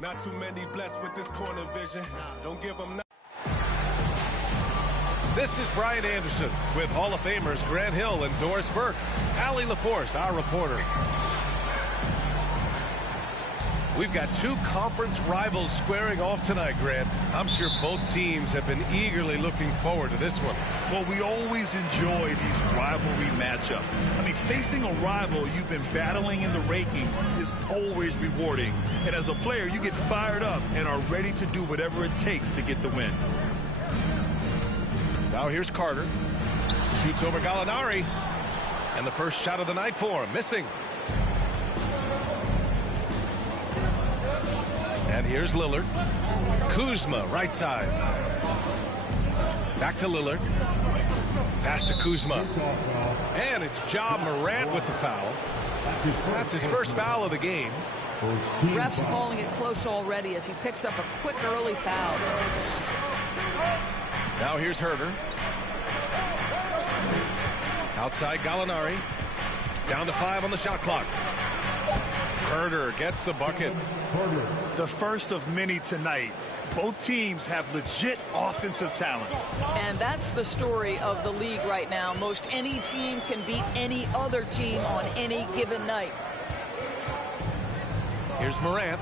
Not too many blessed with this corner vision. Don't give them. This is Brian Anderson with Hall of Famers Grant Hill and Doris Burke. Allie LaForce, our reporter. We've got two conference rivals squaring off tonight, Grant. I'm sure both teams have been eagerly looking forward to this one. Well, we always enjoy these rivalry matchups. I mean, facing a rival you've been battling in the rankings is always rewarding. And as a player, you get fired up and are ready to do whatever it takes to get the win. Now here's Carter. Shoots over Gallinari. And the first shot of the night for him. Missing. And here's Lillard. Kuzma, right side. Back to Lillard. Pass to Kuzma. And it's Ja Morant with the foul. That's his first foul of the game. Refs calling it close already as he picks up a quick early foul. Now here's Herter. Outside Gallinari. Down to 5 on the shot clock. Herter gets the bucket. The first of many tonight. Both teams have legit offensive talent. And that's the story of the league right now. Most any team can beat any other team on any given night. Here's Morant.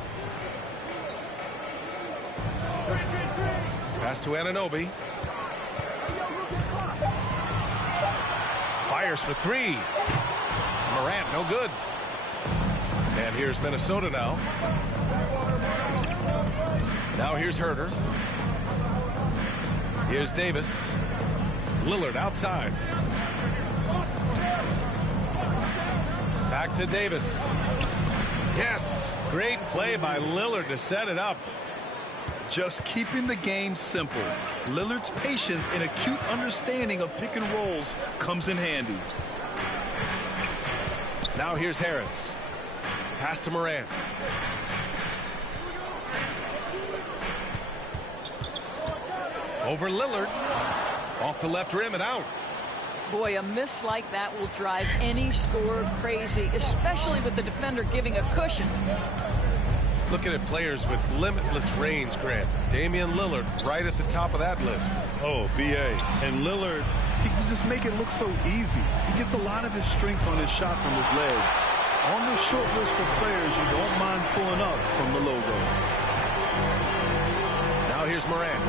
Pass to Anunoby. Fires for 3. Morant, no good. And here's Minnesota now. Now here's Herter. Here's Davis. Lillard outside. Back to Davis. Yes! Great play by Lillard to set it up. Just keeping the game simple. Lillard's patience and acute understanding of pick and rolls comes in handy. Now here's Harris. Pass to Morant. Over Lillard. Off the left rim and out. Boy, a miss like that will drive any scorer crazy, especially with the defender giving a cushion. Looking at players with limitless range, Grant. Damian Lillard right at the top of that list. Oh, B.A. And Lillard, he can just make it look so easy. He gets a lot of his strength on his shot from his legs. On the short list for players you don't mind pulling up from the logo. Now here's Morant.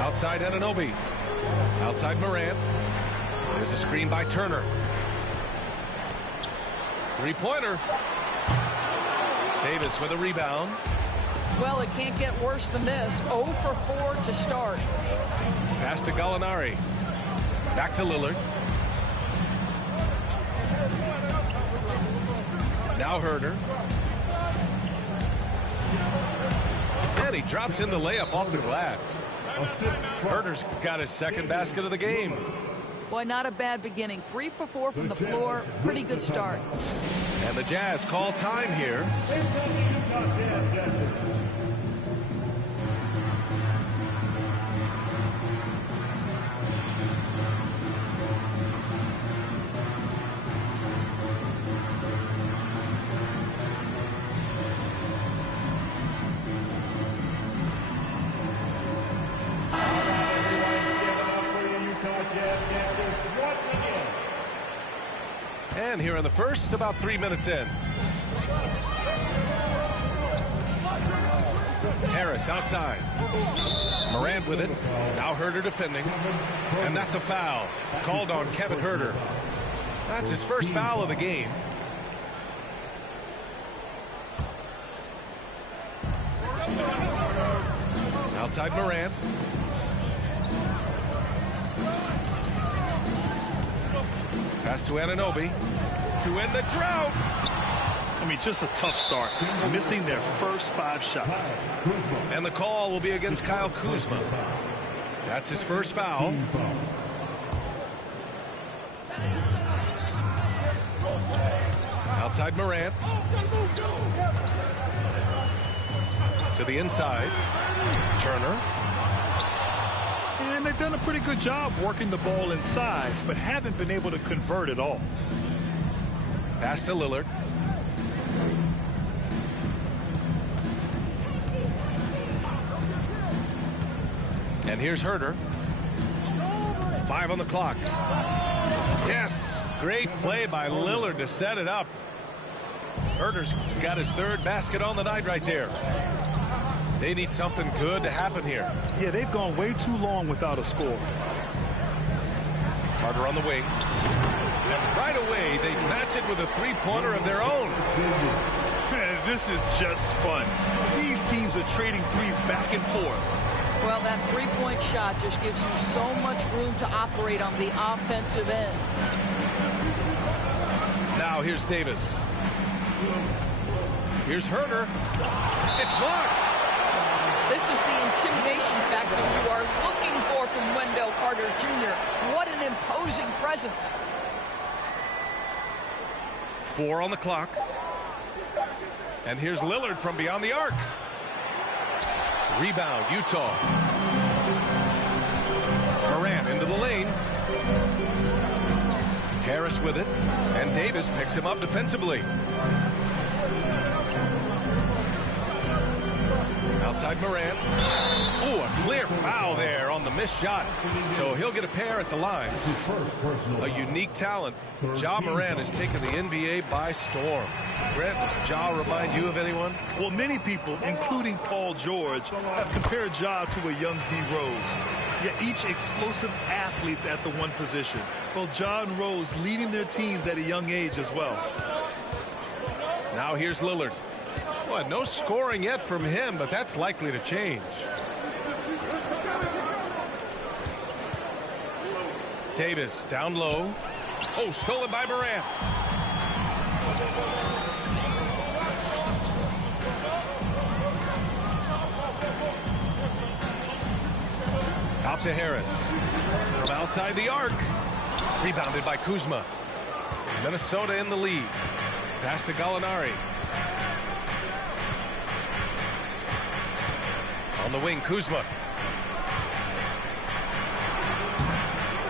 Outside Anunoby. Outside Morant. There's a screen by Turner. Three-pointer. Davis with a rebound. Well, it can't get worse than this. 0 for 4 to start. Pass to Gallinari. Back to Lillard. Now Herter. And he drops in the layup off the glass. Herter's got his second basket of the game. Boy, not a bad beginning. 3 for 4 from the floor. Pretty good start. And the Jazz call time here. And here in the first, about 3 minutes in. Harris outside. Morant with it. Now Herter defending. And that's a foul. Called on Kevin Herter. That's his first foul of the game. Outside Morant. Pass to Anunoby. To end the drought. I mean, just a tough start. Missing their first 5 shots. And the call will be against Kyle Kuzma. That's his first foul. Outside Morant. To the inside. Turner. And they've done a pretty good job working the ball inside, but haven't been able to convert at all. Pass to Lillard. And here's Herter. 5 on the clock. Yes, great play by Lillard to set it up. Herter's got his 3rd basket on the night right there. They need something good to happen here. Yeah, they've gone way too long without a score. Carter on the wing. And right away, they match it with a 3-pointer of their own. Man, this is just fun. These teams are trading threes back and forth. Well, that 3-point shot just gives you so much room to operate on the offensive end. Now here's Davis. Here's Herter. It's blocked. This is the intimidation factor you are looking for from Wendell Carter Jr. What an imposing presence. 4 on the clock. And here's Lillard from beyond the arc. Rebound, Utah. Morant into the lane. Harris with it. And Davis picks him up defensively. Outside Morant. Oh, a clear foul there on the missed shot. So he'll get a pair at the line. A unique talent. Ja Morant has taken the NBA by storm. Grant, does Ja remind you of anyone? Well, many people, including Paul George, have compared Ja to a young D. Rose. Yet each explosive athletes at the one position. Well, Ja and Rose leading their teams at a young age as well. Now here's Lillard. Well, no scoring yet from him, but that's likely to change. Davis down low. Oh, stolen by Morant. Out to Harris. From outside the arc. Rebounded by Kuzma. Minnesota in the lead. Pass to Gallinari. On the wing, Kuzma.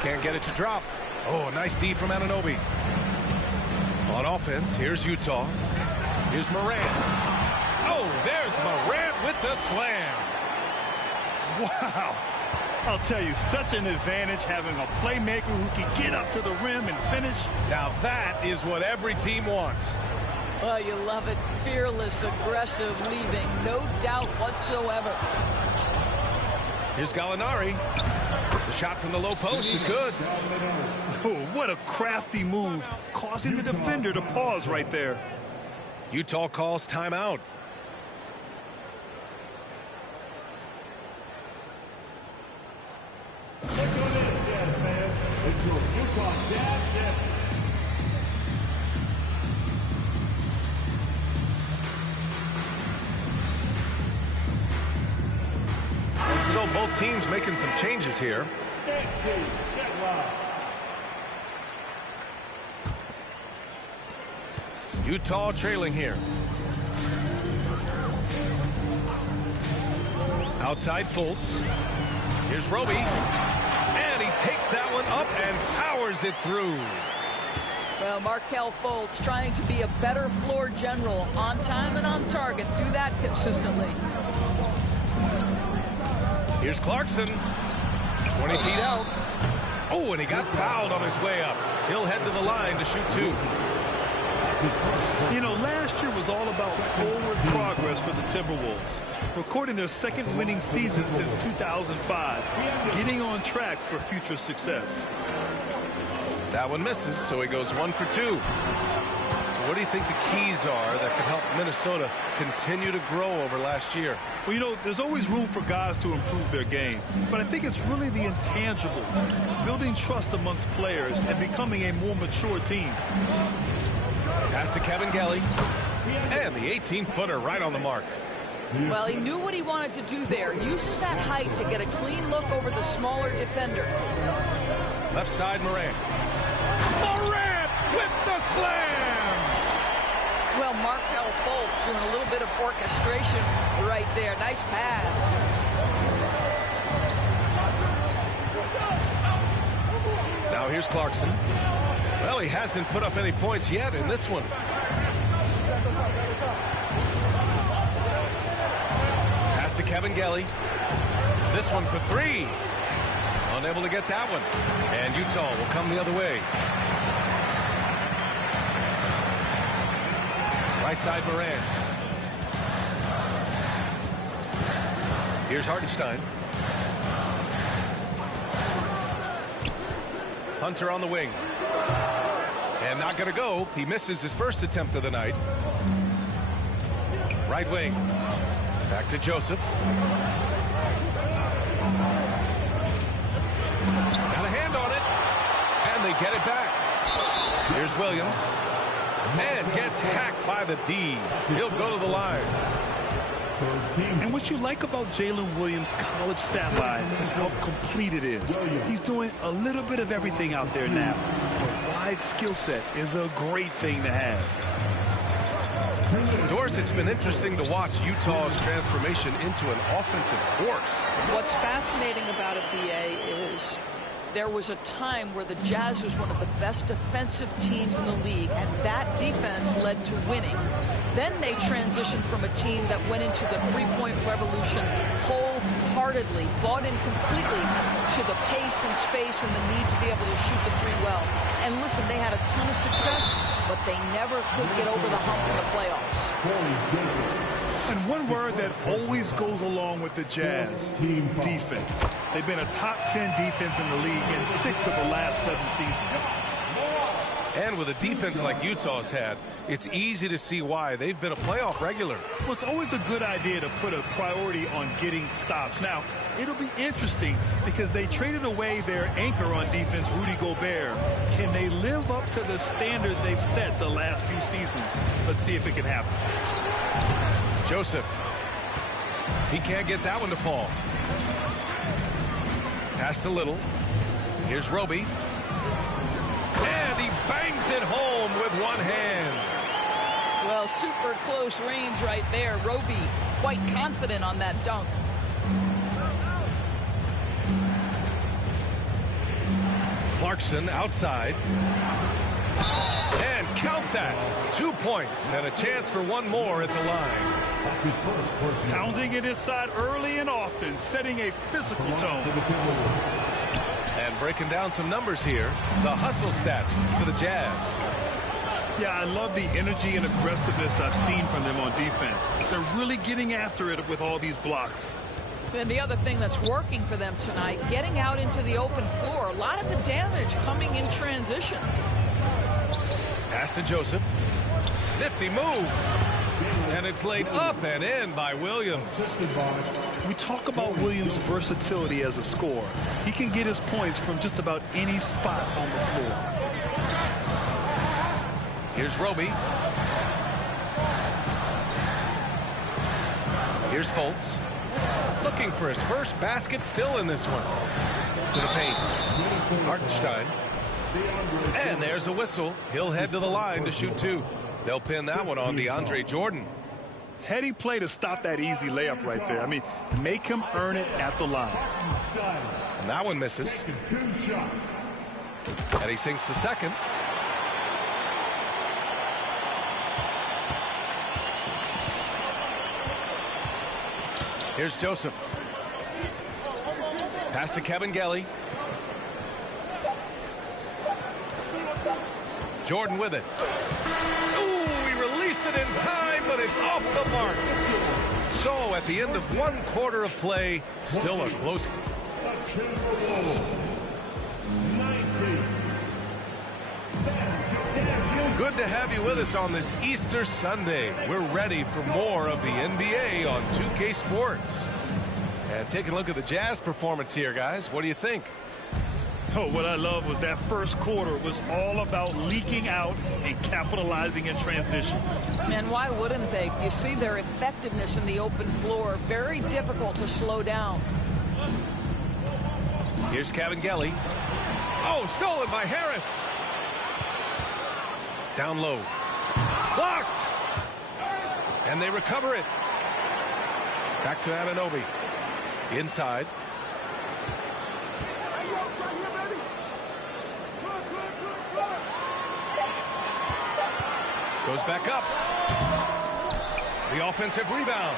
Can't get it to drop. Oh, nice D from Anunoby. On offense, here's Utah. Here's Morant. Oh, there's Morant with the slam. Wow. I'll tell you, such an advantage having a playmaker who can get up to the rim and finish. Now that is what every team wants. Oh, you love it. Fearless, aggressive, leaving. No doubt whatsoever. Here's Gallinari. The shot from the low post is good. Oh, what a crafty move, causing the defender to pause right there. Utah calls timeout. What's your name, Jazz fans? It's your Utah Jazz champions. So both teams making some changes here. Utah trailing here. Outside Fultz. Here's Roby. And he takes that one up and powers it through. Well, Markelle Fultz trying to be a better floor general, on time and on target. Do that consistently. Here's Clarkson. 20 feet out. Oh, and he got fouled on his way up. He'll head to the line to shoot 2. You know, last year was all about forward progress for the Timberwolves, recording their 2nd winning season since 2005, getting on track for future success. That one misses, so he goes 1 for 2. So what do you think the keys are that can help Minnesota continue to grow over last year? Well, you know, there's always room for guys to improve their game, but I think it's really the intangibles, building trust amongst players and becoming a more mature team. Pass to Kevin Gelly, and the 18-footer right on the mark. Well, he knew what he wanted to do there. Uses that height to get a clean look over the smaller defender. Left side, Morant. Morant with the slam! Well, Markelle Fultz doing a little bit of orchestration right there. Nice pass. Now here's Clarkson. Well, he hasn't put up any points yet in this one. Pass to Kevin Gelly. This one for three. Unable to get that one. And Utah will come the other way. Right side Morant. Here's Hartenstein. Hunter on the wing. And not going to go. He misses his first attempt of the night. Right wing. Back to Joseph. Got a hand on it. And they get it back. Here's Williams. And gets hacked by the D. He'll go to the line. And what you like about Jalen Williams' college stat line is how complete it is. He's doing a little bit of everything out there now. A wide skill set is a great thing to have. Doris, it's been interesting to watch Utah's transformation into an offensive force. What's fascinating about it, BA, is there was a time where the Jazz was one of the best defensive teams in the league, and that defense led to winning. Then they transitioned from a team that went into the three-point revolution wholeheartedly, bought in completely to the pace and space and the need to be able to shoot the three well. And listen, they had a ton of success, but they never could get over the hump in the playoffs. And one word that always goes along with the Jazz, defense. They've been a top 10 defense in the league in 6 of the last 7 seasons. And with a defense like Utah's had, it's easy to see why they've been a playoff regular. Well, it's always a good idea to put a priority on getting stops. Now, it'll be interesting because they traded away their anchor on defense, Rudy Gobert. Can they live up to the standard they've set the last few seasons? Let's see if it can happen. Joseph. He can't get that one to fall. Pass to Little. Here's Roby. And he bangs it home with one hand. Well, super close range right there. Roby quite confident on that dunk. Clarkson outside. And count that. 2 points and a chance for one more at the line. Pounding it inside early and often, setting a physical tone. And breaking down some numbers here, the hustle stats for the Jazz. Yeah, I love the energy and aggressiveness I've seen from them on defense. They're really getting after it with all these blocks. And the other thing that's working for them tonight, getting out into the open floor. A lot of the damage coming in transition. Pass to Joseph. Nifty move. And it's laid up and in by Williams. We talk about Williams' versatility as a scorer. He can get his points from just about any spot on the floor. Here's Roby. Here's Fultz. Looking for his first basket, still in this one. To the paint. Hartenstein. And there's a whistle. He'll head to the line to shoot 2. They'll pin that one on DeAndre Jordan. Heady play to stop that easy layup right there. I mean, make him earn it at the line. And that one misses. And he sinks the second. Here's Joseph. Pass to Kevin Gelly. Jordan with it. Ooh, he released it in time, but it's off the mark. So at the end of 1 quarter of play, still a close. Good to have you with us on this Easter Sunday. We're ready for more of the NBA on 2K Sports. And taking a look at the Jazz performance here, guys. What do you think? Oh, what I love was that first quarter was all about leaking out and capitalizing in transition. And why wouldn't they? You see their effectiveness in the open floor. Very difficult to slow down. Here's Kevin Gelly. Oh, stolen by Harris. Down low. Blocked. And they recover it. Back to Anunoby. Inside. Goes back up. The offensive rebound.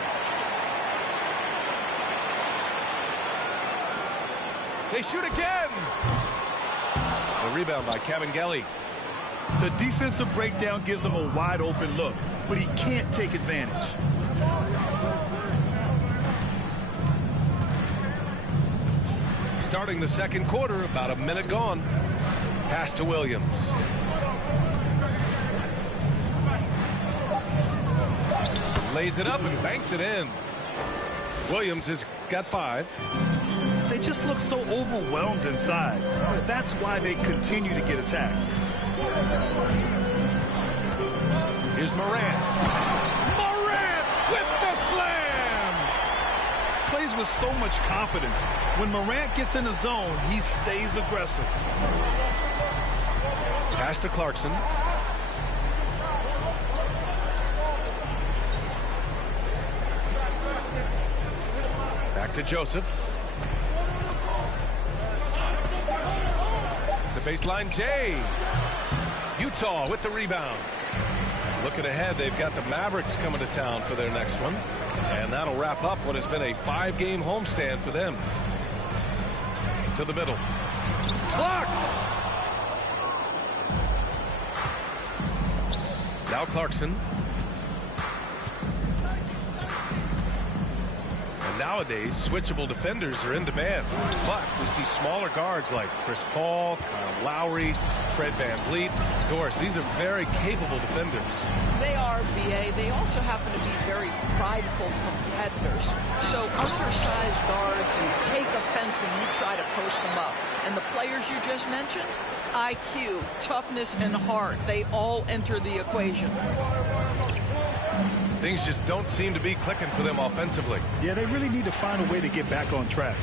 They shoot again. The rebound by Kabengele. The defensive breakdown gives him a wide open look, but he can't take advantage. Starting the second quarter, about a minute gone. Pass to Williams. Lays it up and banks it in. Williams has got 5. They just look so overwhelmed inside. That's why they continue to get attacked. Here's Morant. Morant with the slam! Plays with so much confidence. When Morant gets in the zone, he stays aggressive. Pass to Clarkson. Back to Joseph. The baseline, Jay. Utah with the rebound. Looking ahead, they've got the Mavericks coming to town for their next one. And that'll wrap up what has been a 5-game homestand for them. To the middle. Blocked! Now Clarkson. And nowadays, switchable defenders are in demand. But we see smaller guards like Chris Paul, Kyle Lowry, Fred VanVleet. Doris, these are very capable defenders. They are, B.A. They also happen to be very prideful competitors. So undersized guards take offense when you try to post them up. And the players you just mentioned, IQ, toughness, and heart, they all enter the equation. Things just don't seem to be clicking for them offensively. Yeah, they really need to find a way to get back on track.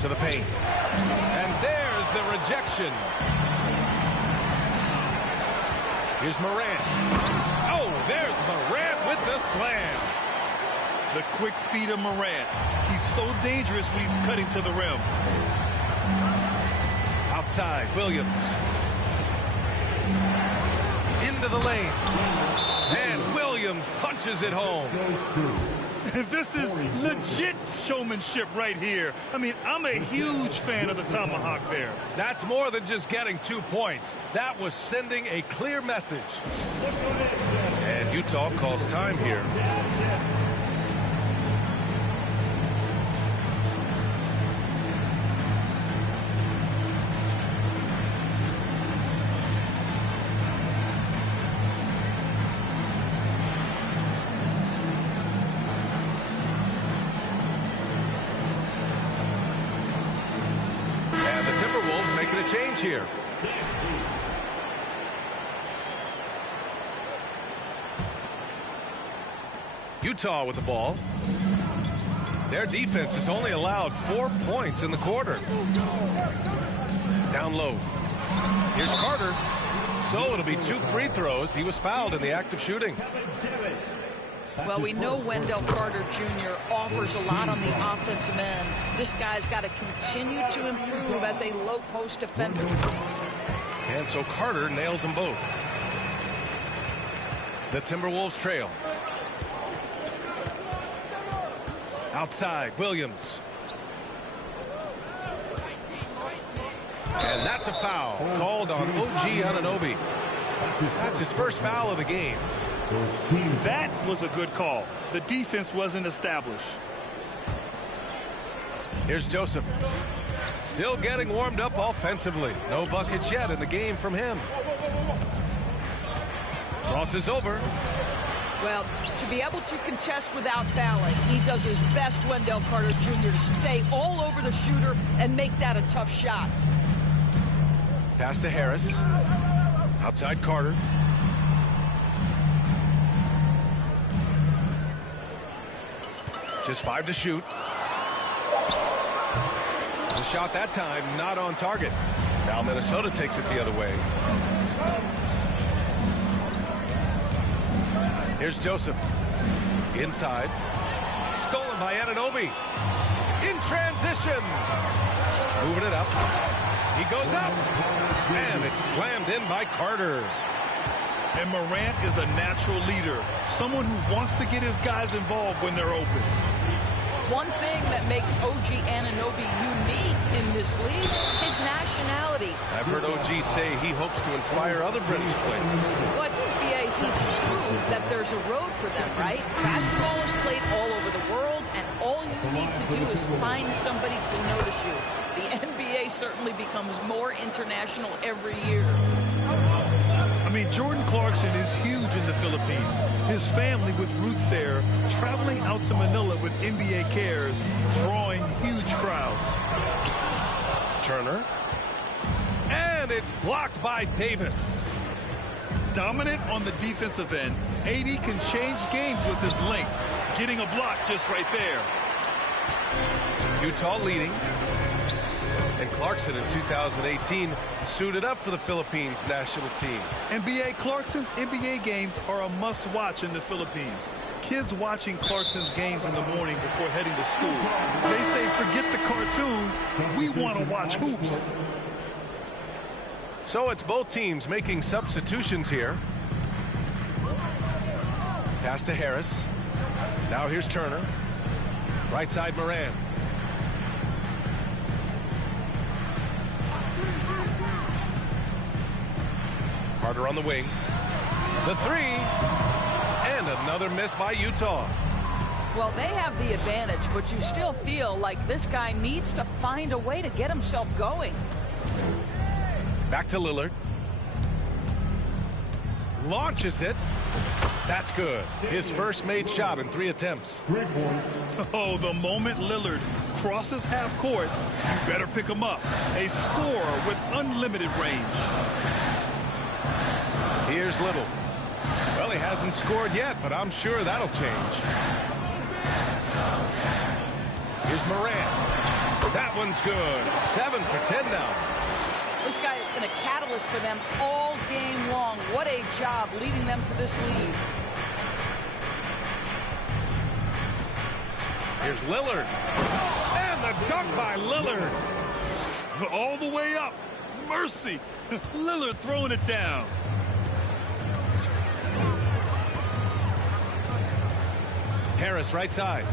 To the paint. And there's the rejection. Here's Morant. Oh, there's Morant with the slam. The quick feet of Morant. He's so dangerous when he's cutting to the rim. Outside, Williams. Into the lane. And Williams punches it home. This is legit showmanship right here. I mean, I'm a huge fan of the tomahawk there. That's more than just getting 2 points. That was sending a clear message. And Utah calls time here. Making a change here. Utah with the ball. Their defense has only allowed 4 points in the quarter. Down low. Here's Carter. So it'll be 2 free throws. He was fouled in the act of shooting. Well, we know Wendell Carter Jr. offers a lot on the offensive end. This guy's got to continue to improve as a low-post defender. And so Carter nails them both. The Timberwolves trail. Outside, Williams. And that's a foul called on OG Anunoby. That's his first foul of the game. That was a good call. The defense wasn't established. Here's Joseph. Still getting warmed up offensively. No buckets yet in the game from him. Crosses over. Well, to be able to contest without fouling, he does his best, Wendell Carter Jr., to stay all over the shooter and make that a tough shot. Pass to Harris. Outside Carter. Just 5 to shoot. The shot that time not on target. Now Minnesota takes it the other way. Here's Joseph. Inside. Stolen by Anunoby. In transition. Moving it up. He goes up. And it's slammed in by Carter. And Morant is a natural leader. Someone who wants to get his guys involved when they're open. one thing that makes OG Anunoby unique in this league is nationality. I've heard OG say he hopes to inspire other British players. Well, I think, BA, he's proved that there's a road for them, right? Basketball is played all over the world, and all you need to do is find somebody to notice you. The NBA certainly becomes more international every year. I mean, Jordan Clarkson is huge in the Philippines. His family with roots there, traveling out to Manila with NBA cares, drawing huge crowds. Turner. And it's blocked by Davis. Dominant on the defensive end, AD can change games with his length, getting a block just right there. Utah leading. And Clarkson in 2018 suited up for the Philippines national team. NBA Clarkson's NBA games are a must-watch in the Philippines. Kids watching Clarkson's games in the morning before heading to school. They say, forget the cartoons, we want to watch hoops. So it's both teams making substitutions here. Pass to Harris. Now here's Turner. Right side Moran. Carter on the wing. The three. And another miss by Utah. Well, they have the advantage, but you still feel like this guy needs to find a way to get himself going. Back to Lillard. Launches it. That's good. His first made shot in 3 attempts. 3 points. Oh, the moment Lillard crosses half court, you better pick him up. A scorer with unlimited range. Here's Little. Well, he hasn't scored yet, but I'm sure that'll change. Here's Moran. That one's good. 7 for 10 now. This guy has been a catalyst for them all game long. What a job leading them to this lead. Here's Lillard. And the dunk by Lillard. All the way up. Mercy. Lillard throwing it down. Harris right side.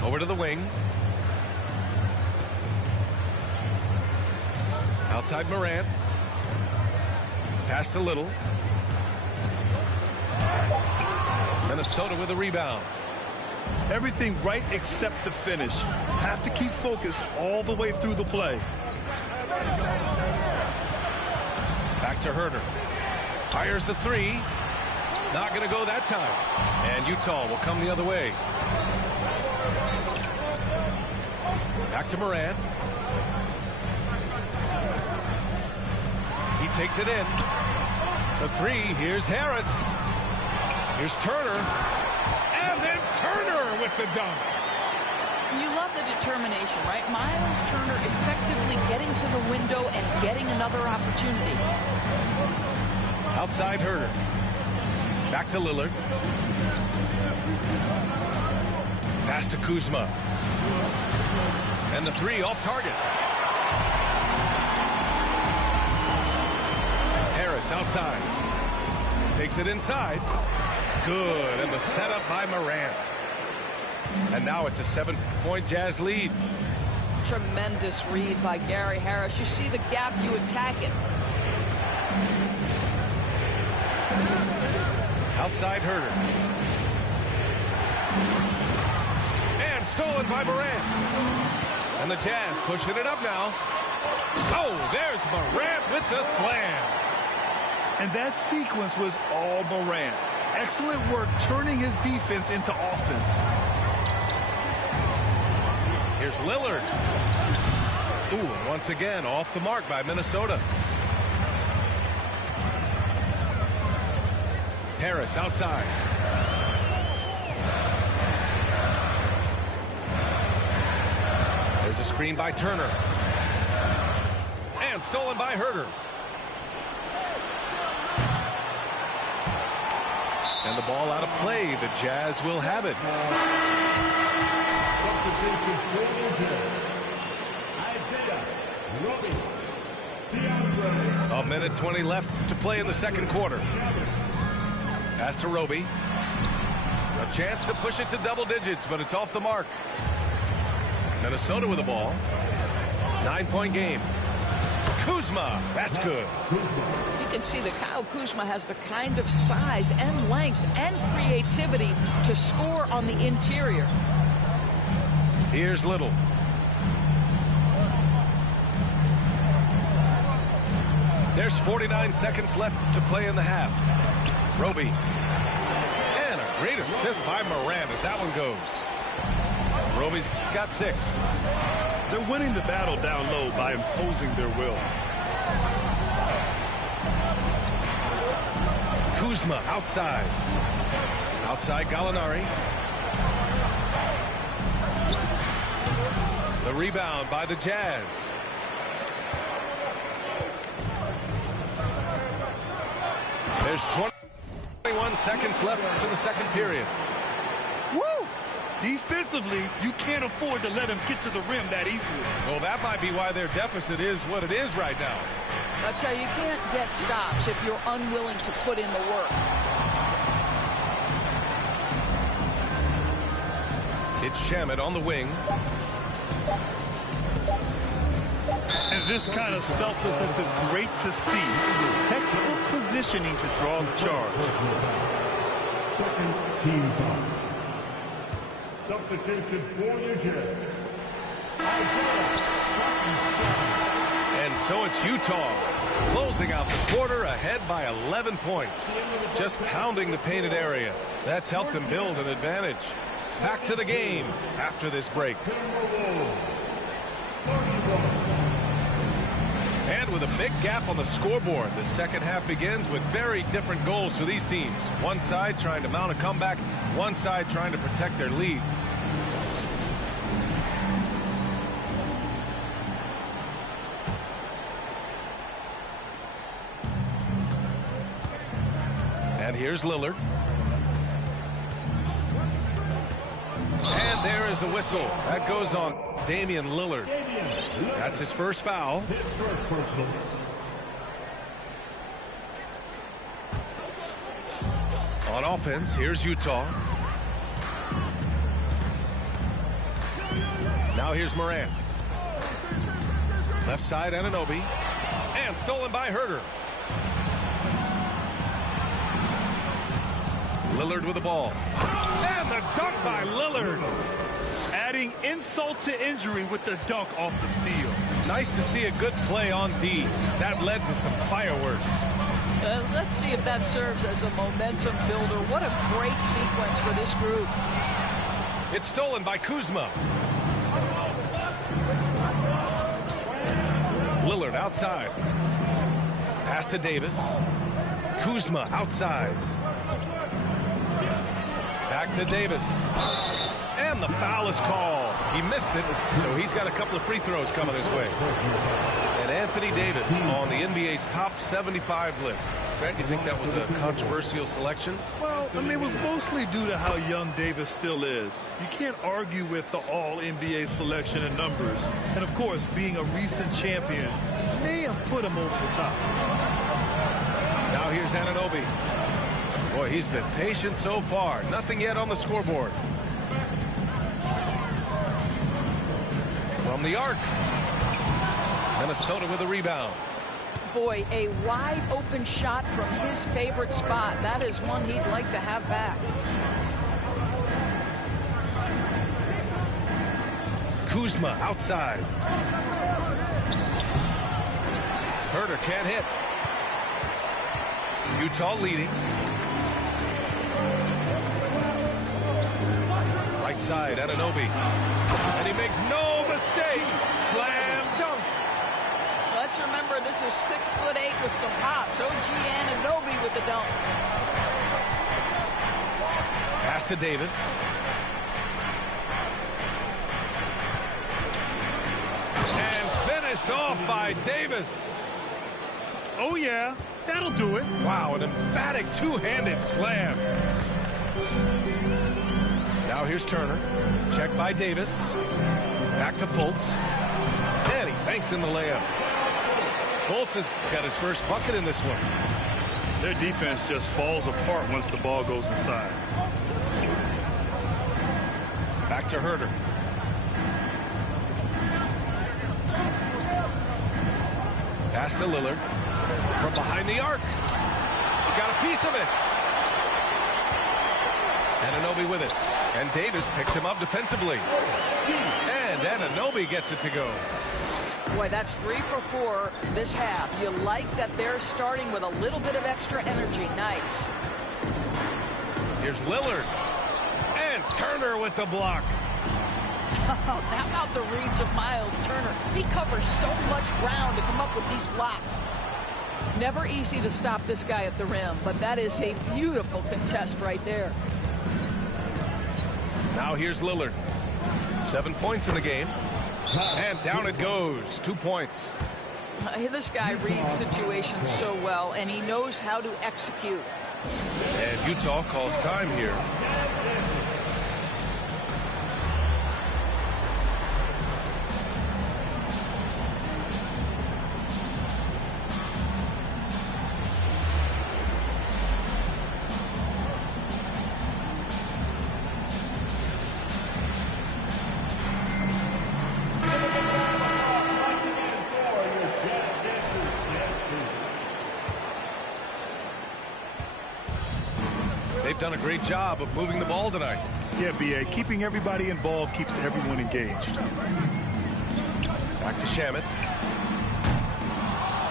Over to the wing. Outside Morant. Pass to Little. Minnesota with a rebound. Everything right except the finish. Have to keep focused all the way through the play. Back to Herter. Fires the three. Not going to go that time. And Utah will come the other way. Back to Morant. He takes it in. The three. Here's Harris. Here's Turner. And then Turner with the dunk. You love the determination, right? Miles Turner effectively getting to the window and getting another opportunity. Outside Herter. Back to Lillard. Pass to Kuzma. And the three off target. Harris outside. Takes it inside. Good. And the setup by Morant. And now it's a 7-point Jazz lead. Tremendous read by Gary Harris. You see the gap, you attack it. Outside Herter. And stolen by Morant. And the Jazz pushing it up now. Oh, there's Morant with the slam. And that sequence was all Morant. Excellent work turning his defense into offense. Here's Lillard. Ooh, once again, off the mark by Minnesota. Harris outside. There's a screen by Turner. And stolen by Herter. And the ball out of play. The Jazz will have it. A minute 20 left to play in the second quarter. Pass to Roby. A chance to push it to double digits, but it's off the mark. Minnesota with the ball. 9-point game. Kuzma, that's good. You can see that Kyle Kuzma has the kind of size and length and creativity to score on the interior. Here's Little. There's 49 seconds left to play in the half. Roby. And a great assist by Morant as that one goes. Roby's got 6. They're winning the battle down low by imposing their will. Kuzma outside. Outside Gallinari. The rebound by the Jazz. There's 21 seconds left to the second period. Woo! Defensively, you can't afford to let him get to the rim that easily. Well, that might be why their deficit is what it is right now. That's how you can't get stops if you're unwilling to put in the work. It's Shamet on the wing. And this kind of selflessness is great to see. Textbook positioning to draw the charge. Second team foul. Substitution for New Jersey. And so it's Utah closing out the quarter ahead by 11 points. Just pounding the painted area. That's helped them build an advantage. Back to the game after this break. And with a big gap on the scoreboard, the second half begins with very different goals for these teams. One side trying to mount a comeback, one side trying to protect their lead. And here's Lillard. And there is the whistle. That goes on Damian Lillard. That's his first foul. On offense, here's Utah. Now here's Morant. Left side, Anunoby. And stolen by Herter. Lillard with the ball. And the dunk by Lillard. Adding insult to injury with the dunk off the steal. Nice to see a good play on D. That led to some fireworks. Let's see if that serves as a momentum builder. What a great sequence for this group. It's stolen by Kuzma. Lillard outside. Pass to Davis. Kuzma outside. Back to Davis. And the foul is called. He missed it, so he's got a couple of free throws coming his way. And Anthony Davis on the NBA's top 75 list. Grant, you think that was a controversial selection? Well, I mean, it was mostly due to how young Davis still is. You can't argue with the all-NBA selection and numbers. And, of course, being a recent champion may have put him over the top. Now here's Anunoby. Boy, he's been patient so far. Nothing yet on the scoreboard. From the arc. Minnesota with a rebound. Boy, a wide open shot from his favorite spot. That is one he'd like to have back. Kuzma outside. Herter can't hit. Utah leading. Right side, Anunoby. And he makes no mistake. Slam dunk. Let's remember this is 6'8" with some hops. OG Anunoby with the dunk. Pass to Davis. And finished off by Davis. Oh, yeah, that'll do it. Wow, an emphatic two-handed slam. Now here's Turner. Checked by Davis. Back to Fultz. And he banks in the layup. Fultz has got his first bucket in this one. Their defense just falls apart once the ball goes inside. Back to Herter. Pass to Lillard. From behind the arc. Got a piece of it. Anunoby with it. And Davis picks him up defensively. And Anunoby gets it to go. Boy, that's 3 for 4 this half. You like that they're starting with a little bit of extra energy. Nice. Here's Lillard. And Turner with the block. How about the reads of Miles Turner? He covers so much ground to come up with these blocks. Never easy to stop this guy at the rim, but that is a beautiful contest right there. Now here's Lillard. 7 points in the game. And down it goes. 2 points. This guy reads situations so well, and he knows how to execute. And Utah calls time here. They've done a great job of moving the ball tonight. Yeah, B.A. Keeping everybody involved keeps everyone engaged. Back to Shamet.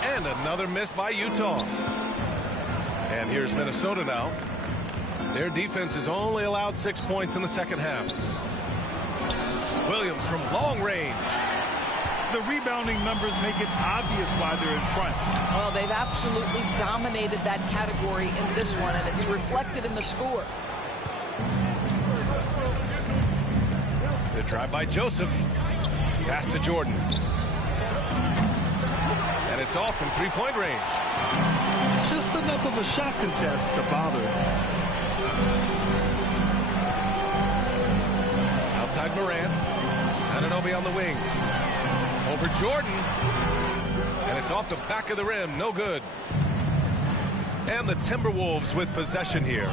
And another miss by Utah. And here's Minnesota now. Their defense has only allowed 6 points in the second half. Williams from long range. The rebounding numbers make it obvious why they're in front. Well, they've absolutely dominated that category in this one, and it's reflected in the score. The drive by Joseph. Pass to Jordan. And it's off from three-point range. Just enough of a shot contest to bother. Outside Morant. Anunoby on the wing. Over Jordan. And it's off the back of the rim. No good. And the Timberwolves with possession here.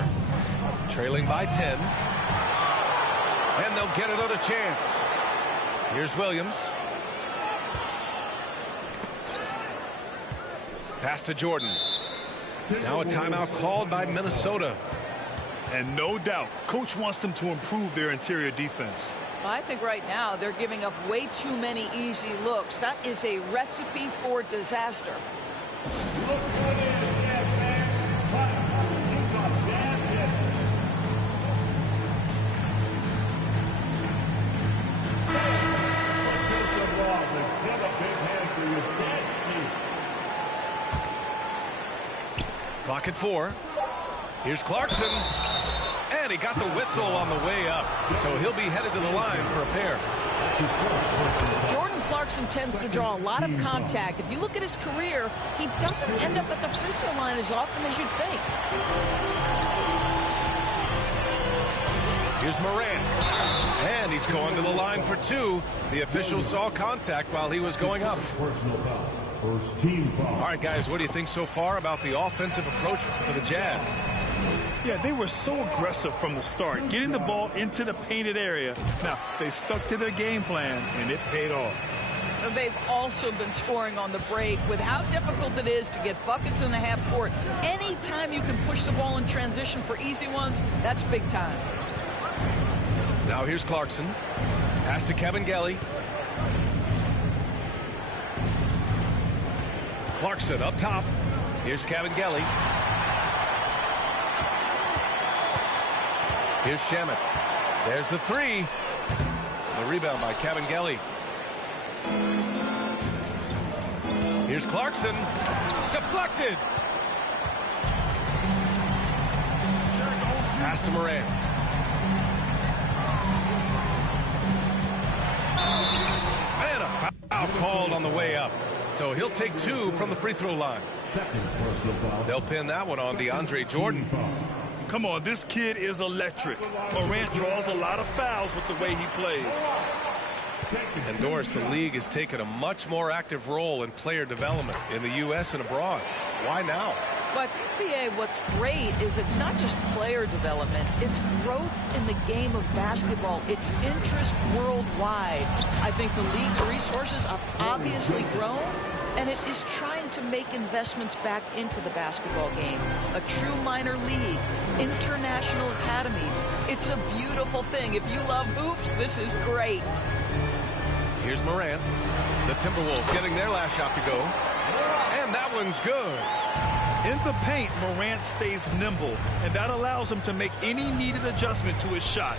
Trailing by 10. And they'll get another chance. Here's Williams. Pass to Jordan. Now a timeout called by Minnesota. And no doubt, coach wants them to improve their interior defense. I think right now they're giving up way too many easy looks. That is a recipe for disaster. Clock at 4. Here's Clarkson. And he got the whistle on the way up. So he'll be headed to the line for a pair. Jordan Clarkson tends to draw a lot of contact. If you look at his career, he doesn't end up at the free throw line as often as you'd think. Here's Morant. And he's going to the line for 2. The official saw contact while he was going up. First team foul. All right, guys, what do you think so far about the offensive approach for the Jazz? Yeah, they were so aggressive from the start, getting the ball into the painted area. Now, they stuck to their game plan, and it paid off. They've also been scoring on the break with how difficult it is to get buckets in the half court. Anytime you can push the ball in transition for easy ones, that's big time. Now here's Clarkson. Pass to Kevin Gelly. Clarkson up top. Here's Kevin Gelly. Here's Shamet. There's the 3. The rebound by Kevin Gelly. Here's Clarkson. Deflected. Pass to Morant. And a foul called on the way up. So he'll take 2 from the free throw line. They'll pin that one on DeAndre Jordan. Come on, this kid is electric. Morant draws a lot of fouls with the way he plays. And Doris, the league has taken a much more active role in player development in the U.S. and abroad. Why now? Well, I think, BA, what's great is it's not just player development. It's growth in the game of basketball. It's interest worldwide. I think the league's resources have obviously grown, And it is trying to make investments back into the basketball game. A true minor league, international academies. It's a beautiful thing. If you love hoops, this is great. Here's Morant. The Timberwolves getting their last shot to go. And that one's good. In the paint, Morant stays nimble, and that allows him to make any needed adjustment to his shot.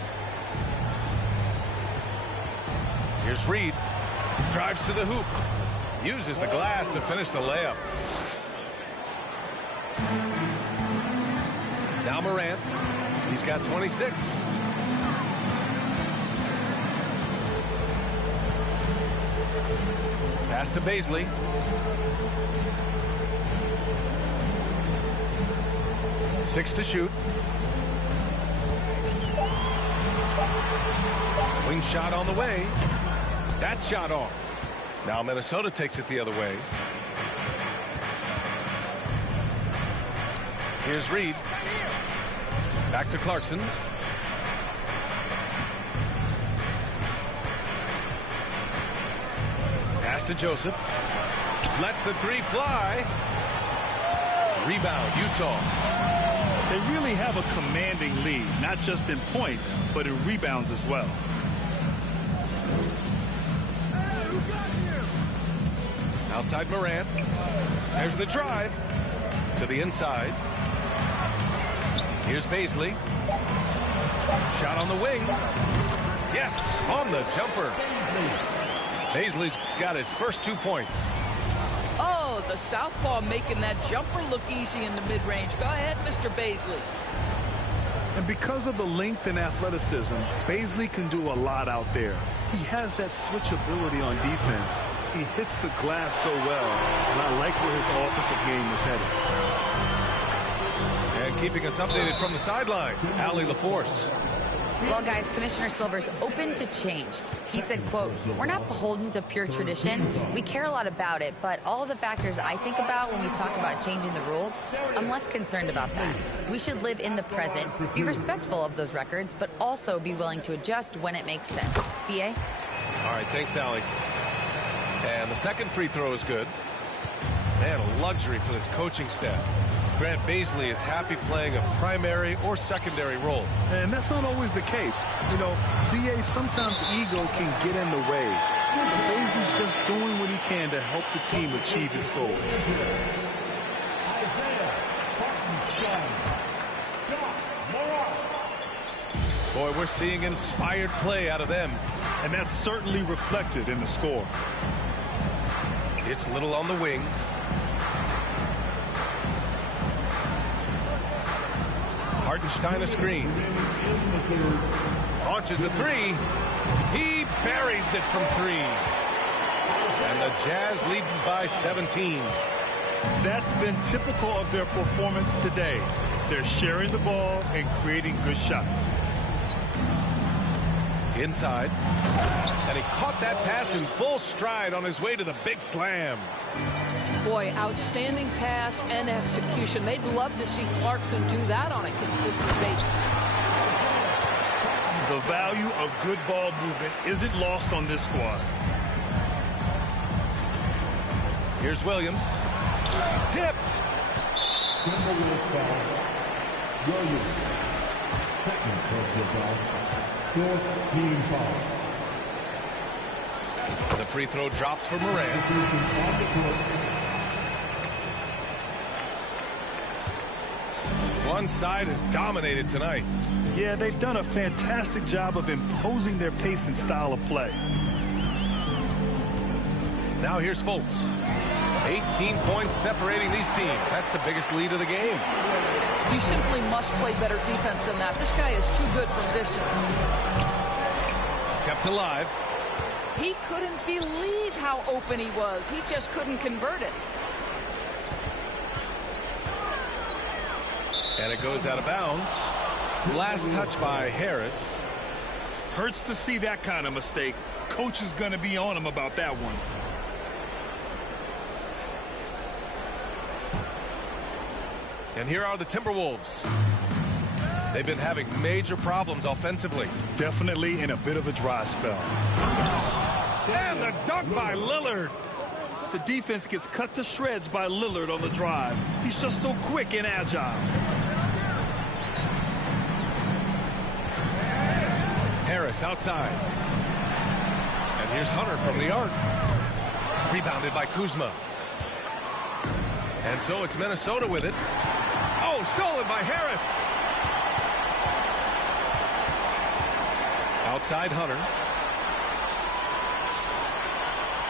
Here's Reed. Drives to the hoop. Uses the glass to finish the layup. Now Morant. He's got 26. Pass to Baisley. Six to shoot. Wing shot on the way. That shot off. Now Minnesota takes it the other way. Here's Reed. Back to Clarkson. Pass to Joseph. Lets the three fly. Rebound, Utah. They really have a commanding lead, not just in points, but in rebounds as well. Outside Morant. There's the drive. To the inside. Here's Baisley. Shot on the wing. Yes, on the jumper. Baisley's got his first 2 points. Oh, the southpaw making that jumper look easy in the mid-range. Go ahead, Mr. Baisley. And because of the length and athleticism, Baisley can do a lot out there. He has that switchability on defense. He hits the glass so well, and I like where his offensive game is headed. And keeping us updated from the sideline, Allie LaForce. Well, guys, Commissioner Silver's open to change. He said, quote, "We're not beholden to pure tradition. We care a lot about it, but all of the factors I think about when we talk about changing the rules, I'm less concerned about that. We should live in the present, be respectful of those records, but also be willing to adjust when it makes sense." BA? All right, thanks, Allie. And the second free throw is good. Man, a luxury for this coaching staff. Grant Baisley is happy playing a primary or secondary role. And that's not always the case. You know, BA, sometimes ego can get in the way. Baisley's just doing what he can to help the team achieve its goals. Boy, we're seeing inspired play out of them. And that's certainly reflected in the score. It's Little on the wing. Hartenstein a screen. Launches a three. He buries it from three. And the Jazz lead by 17. That's been typical of their performance today. They're sharing the ball and creating good shots. Inside. And he caught that pass in full stride on his way to the big slam. Boy, outstanding pass and execution. They'd love to see Clarkson do that on a consistent basis. The value of good ball movement isn't lost on this squad. Here's Williams. Tipped. Williams. Second personal foul. Fourth team foul. The free throw drops for Morant. One side is dominated tonight. Yeah, they've done a fantastic job of imposing their pace and style of play. Now here's Fultz. 18 points separating these teams. That's the biggest lead of the game. You simply must play better defense than that. This guy is too good from distance. Kept alive. He couldn't believe how open he was. He just couldn't convert it. And it goes out of bounds. Last touch by Harris. Hurts to see that kind of mistake. Coach is going to be on him about that one. And here are the Timberwolves. They've been having major problems offensively. Definitely in a bit of a dry spell. And the dunk by Lillard. The defense gets cut to shreds by Lillard on the drive. He's just so quick and agile. Harris outside. And here's Hunter from the arc. Rebounded by Kuzma. And so it's Minnesota with it. Oh, stolen by Harris. Outside Hunter.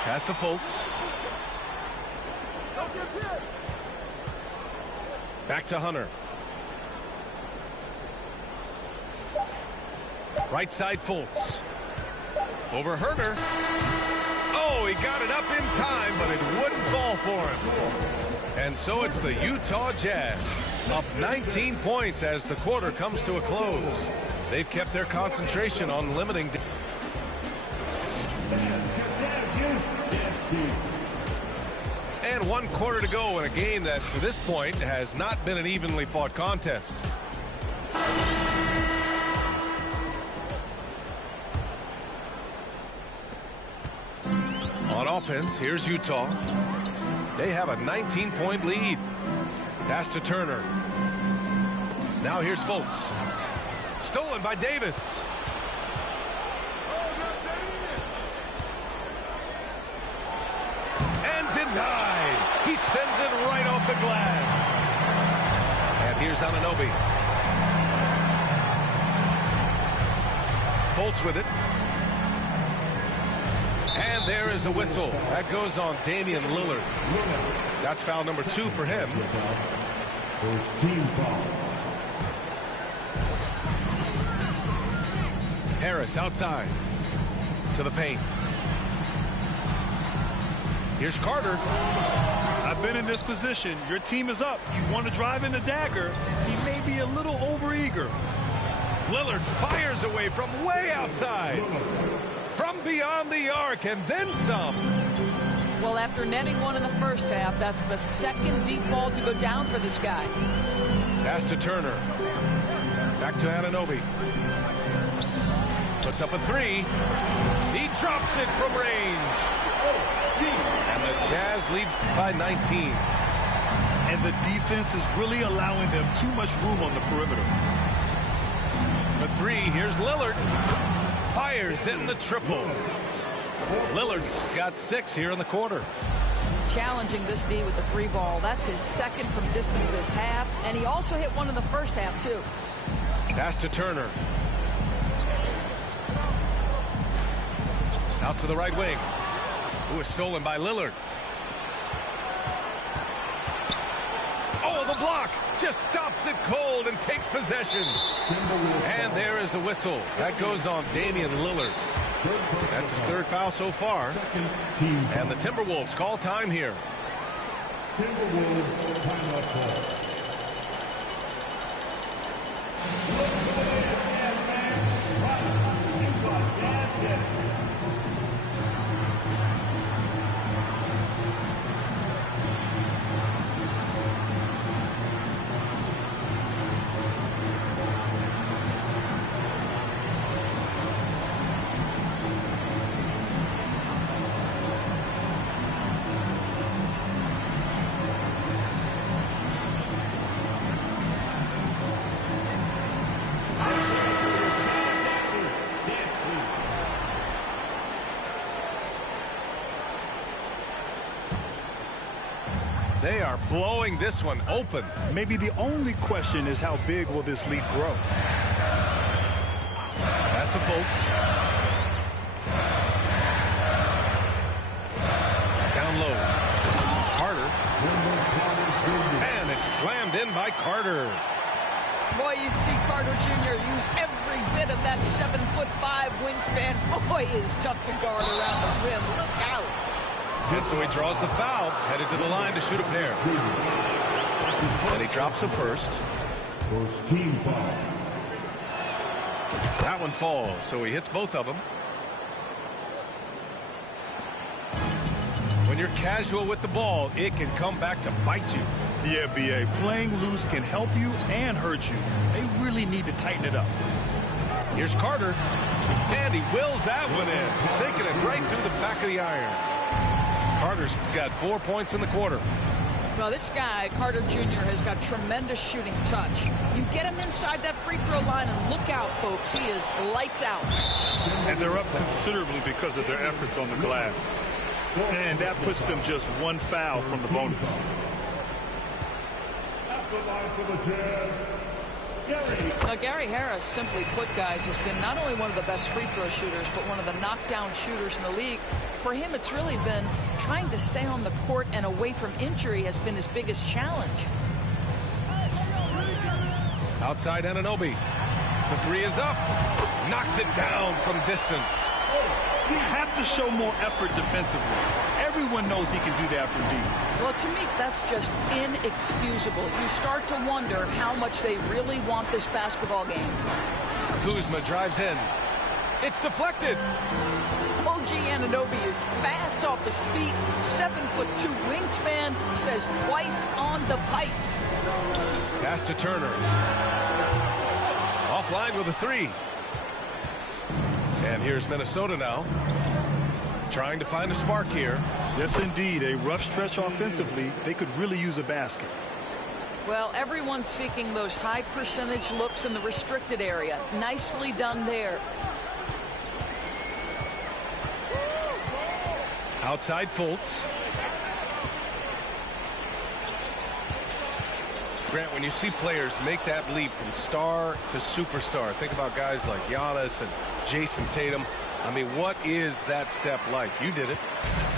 Pass to Fultz. Back to Hunter. Right side Fultz. Over Herter. Oh, he got it up in time, but it wouldn't fall for him. And so it's the Utah Jazz up 19 points as the quarter comes to a close. They've kept their concentration on limiting. And 1 quarter to go in a game that to this point has not been an evenly fought contest. On offense, here's Utah. They have a 19-point lead. Pass to Turner. Now here's Fultz. Stolen by Davis. And denied. He sends it right off the glass. And here's Anunoby. Fultz with it. And there is a whistle. That goes on Damian Lillard. That's foul number 2 for him. First team foul. Harris outside to the paint. Here's Carter. I've been in this position. Your team is up. You want to drive in the dagger. He may be a little overeager. Lillard fires away from way outside. From beyond the arc and then some. Well, after netting one in the first half, that's the second deep ball to go down for this guy. Pass to Turner. Back to Anunoby. Puts up a 3. He drops it from range. And the Jazz lead by 19. And the defense is really allowing them too much room on the perimeter. For 3, here's Lillard. Fires in the triple. Lillard's got 6 here in the quarter. Challenging this D with the 3 ball. That's his second from distance this half. And he also hit one in the first half, too. Pass to Turner. Out to the right wing. Who was stolen by Lillard. Oh, the block just stops it cold and takes possession. And there is a whistle. That goes on Damian Lillard. That's his 3rd foul so far. And the Timberwolves call time here. Timberwolves timeout call. They are blowing this one open. Maybe the only question is how big will this lead grow? Pass to Fultz. Down low. Carter. And it's slammed in by Carter. Boy, you see Carter Jr. use every bit of that 7'5" wingspan. Boy, is tough to guard around the rim. Look out. And so he draws the foul, headed to the line to shoot a pair. And he drops a first. First team foul. That one falls, so he hits both of them. When you're casual with the ball, it can come back to bite you. Yeah, B.A. Playing loose can help you and hurt you. They really need to tighten it up. Here's Carter. And he wills that one in, sinking it right through the back of the iron. Carter's got 4 points in the quarter. Well, this guy, Carter Jr., has got tremendous shooting touch. You get him inside that free throw line, and look out, folks. He is lights out. And they're up considerably because of their efforts on the glass. And that puts them just one foul from the bonus. Now, Gary Harris, simply put, guys, has been not only one of the best free throw shooters, but one of the knockdown shooters in the league. For him, it's really been trying to stay on the court and away from injury has been his biggest challenge. Outside Anunoby. The three is up. Knocks it down from distance. You have to show more effort defensively. Everyone knows he can do that from deep. Well, to me, that's just inexcusable. You start to wonder how much they really want this basketball game. Kuzma drives in. It's deflected. OG Anunoby is fast off his feet. 7'2" wingspan, says twice on the pipes. Pass to Turner. Offline with a three. And here's Minnesota now, trying to find a spark here. Yes, indeed. A rough stretch offensively. They could really use a basket. Well, everyone's seeking those high percentage looks in the restricted area. Nicely done there. Outside Fultz. Grant, when you see players make that leap from star to superstar, think about guys like Giannis and Jason Tatum. I mean, what is that step like? You did it.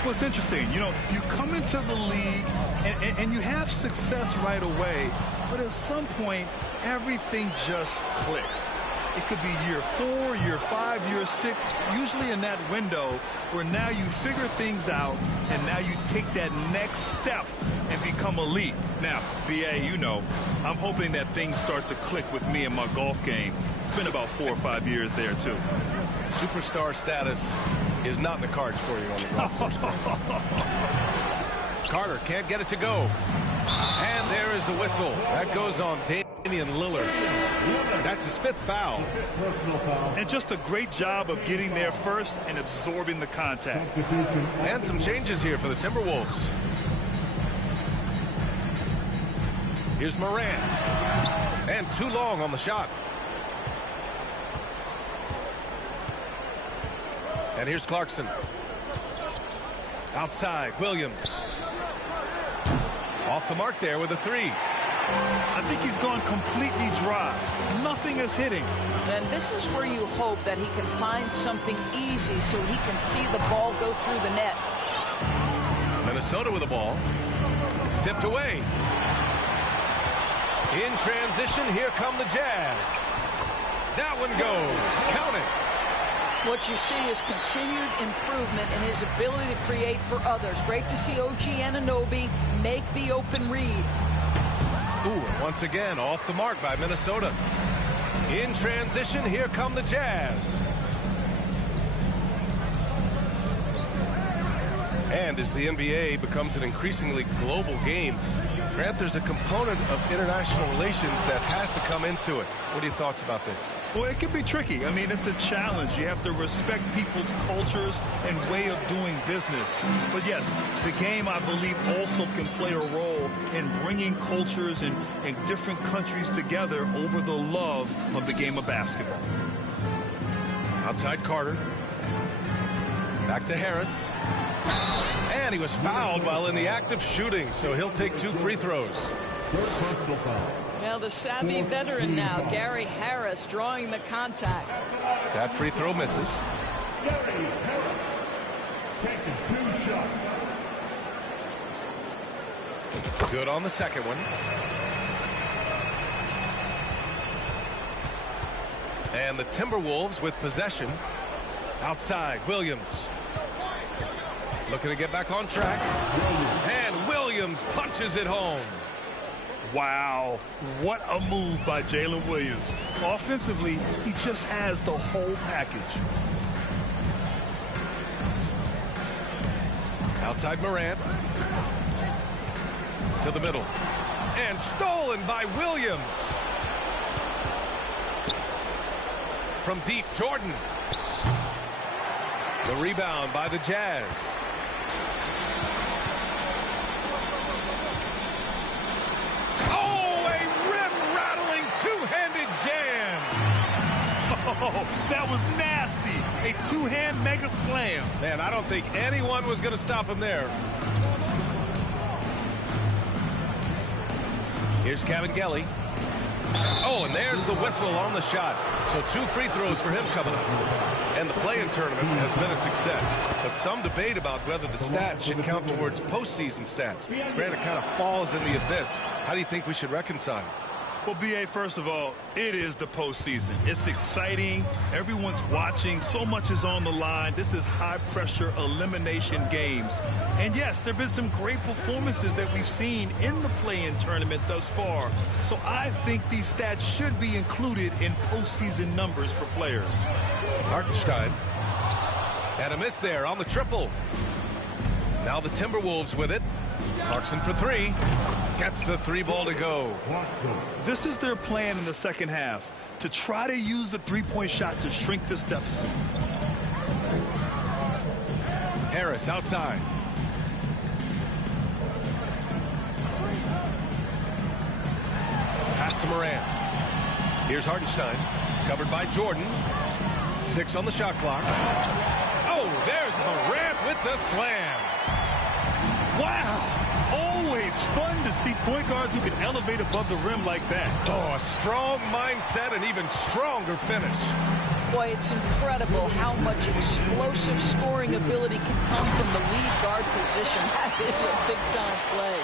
Well, it's interesting. You know, you come into the league and you have success right away, but at some point, everything just clicks. It could be year 4, year 5, year 6, usually in that window where now you figure things out and now you take that next step and become elite. Now, BA, you know, I'm hoping that things start to click with me in my golf game. It's been about 4 or 5 years there, too. Superstar status is not in the cards for you on the golf course. Carter can't get it to go. And there is the whistle. That goes on Damian Lillard. That's his 5th foul. And just a great job of getting there first and absorbing the contact. And some changes here for the Timberwolves. Here's Morant. And too long on the shot. And here's Clarkson. Outside, Williams. Off the mark there with a three. I think he's gone completely dry. Nothing is hitting. And this is where you hope that he can find something easy so he can see the ball go through the net. Minnesota with the ball. Tipped away. In transition, here come the Jazz. That one goes. Count it. What you see is continued improvement in his ability to create for others. Great to see OG Anunoby make the open read. Ooh, once again, off the mark by Minnesota. In transition, here come the Jazz. And as the NBA becomes an increasingly global game, Grant, there's a component of international relations that has to come into it. What are your thoughts about this? Well, it can be tricky. I mean, it's a challenge. You have to respect people's cultures and way of doing business. But yes, the game, I believe, also can play a role in bringing cultures and different countries together over the love of the game of basketball. Outside Carter. Back to Harris. And he was fouled while in the act of shooting, so he'll take 2 free throws. Now the savvy veteran now, Gary Harris, drawing the contact. That free throw misses. Gary Harris taking 2 shots. Good on the second one. And the Timberwolves with possession. Outside, Williams. Looking to get back on track. And Williams punches it home. Wow, what a move by Jalen Williams. Offensively, he just has the whole package. Outside Morant. To the middle. And stolen by Williams. From deep, Jordan. The rebound by the Jazz. Oh, that was nasty. A two-hand mega slam. Man, I don't think anyone was going to stop him there. Here's Cavangeli. Oh, and there's the whistle on the shot. So 2 free throws for him coming up. And the play-in tournament has been a success. But some debate about whether the stats should count towards postseason stats. Grant, it kind of falls in the abyss. How do you think we should reconcile? Well, B.A., first of all, it is the postseason. It's exciting. Everyone's watching. So much is on the line. This is high-pressure elimination games. And, yes, there have been some great performances that we've seen in the play-in tournament thus far. So I think these stats should be included in postseason numbers for players. Hartenstein. And a miss there on the triple. Now the Timberwolves with it. Clarkson for 3. Gets the 3 ball to go. This is their plan in the second half, to try to use the three-point shot to shrink this deficit. Harris outside. Pass to Moran. Here's Hartenstein. Covered by Jordan. 6 on the shot clock. Oh, there's Moran with the slam. Wow. Always fun to see point guards who can elevate above the rim like that. Oh, a strong mindset and even stronger finish. Boy, it's incredible how much explosive scoring ability can come from the lead guard position. That is a big-time play.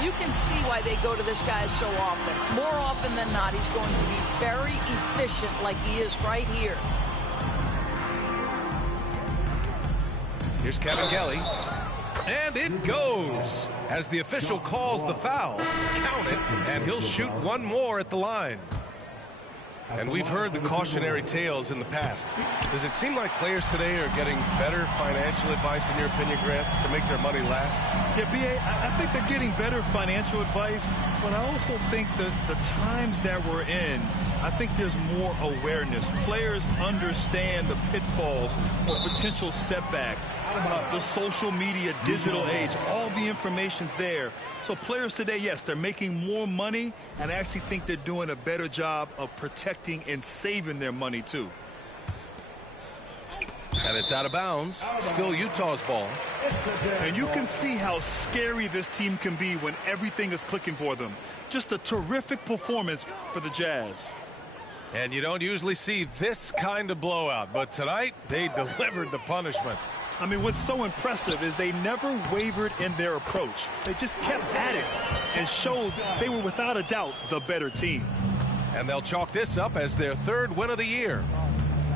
You can see why they go to this guy so often. More often than not, he's going to be very efficient like he is right here. Here's Cavangeli. And it goes as the official calls the foul. Count it, and he'll shoot one more at the line. And we've heard the cautionary tales in the past. Does it seem like players today are getting better financial advice, in your opinion, Grant, to make their money last? Yeah, B.A., I think they're getting better financial advice, but I also think that the times that we're in, I think there's more awareness. Players understand the pitfalls or potential setbacks. The social media, digital age, all the information's there. So players today, yes, they're making more money, and I actually think they're doing a better job of protecting and saving their money, too. And it's out of bounds. Still Utah's ball. And you can see how scary this team can be when everything is clicking for them. Just a terrific performance for the Jazz. And you don't usually see this kind of blowout, but tonight they delivered the punishment. I mean, what's so impressive is they never wavered in their approach. They just kept at it and showed they were without a doubt the better team. And they'll chalk this up as their 3rd win of the year.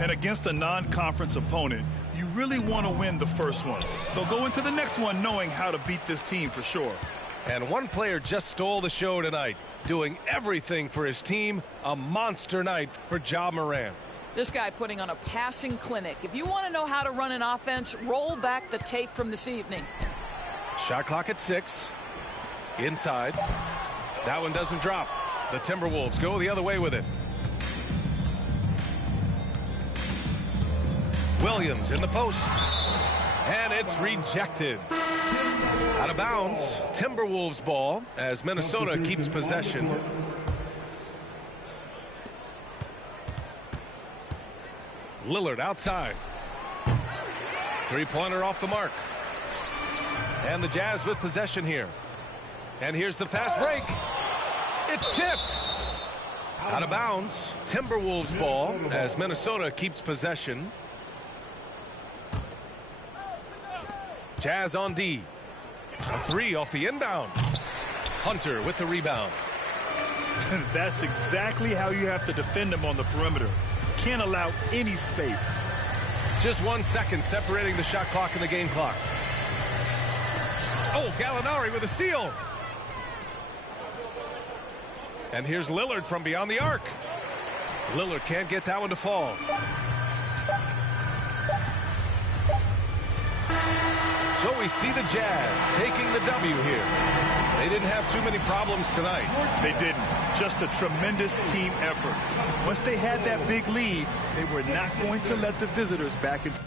And against a non-conference opponent, you really want to win the first one. They'll go into the next one knowing how to beat this team for sure. And one player just stole the show tonight, doing everything for his team. A monster night for Ja Morant. This guy putting on a passing clinic. If you want to know how to run an offense, roll back the tape from this evening. Shot clock at 6. Inside. That one doesn't drop. The Timberwolves go the other way with it. Williams in the post. And it's rejected. Out of bounds. Timberwolves ball as Minnesota keeps possession. Lillard outside. 3-pointer off the mark. And the Jazz with possession here. And here's the fast break. It's tipped. Out of bounds. Timberwolves ball as Minnesota keeps possession. Jazz on D. A 3 off the inbound. Hunter with the rebound. That's exactly how you have to defend them on the perimeter. Can't allow any space. Just 1 second separating the shot clock and the game clock. Oh, Gallinari with a steal. And here's Lillard from beyond the arc. Lillard can't get that one to fall. So we see the Jazz taking the W here. They didn't have too many problems tonight. They didn't. Just a tremendous team effort. Once they had that big lead, they were not going to let the visitors back into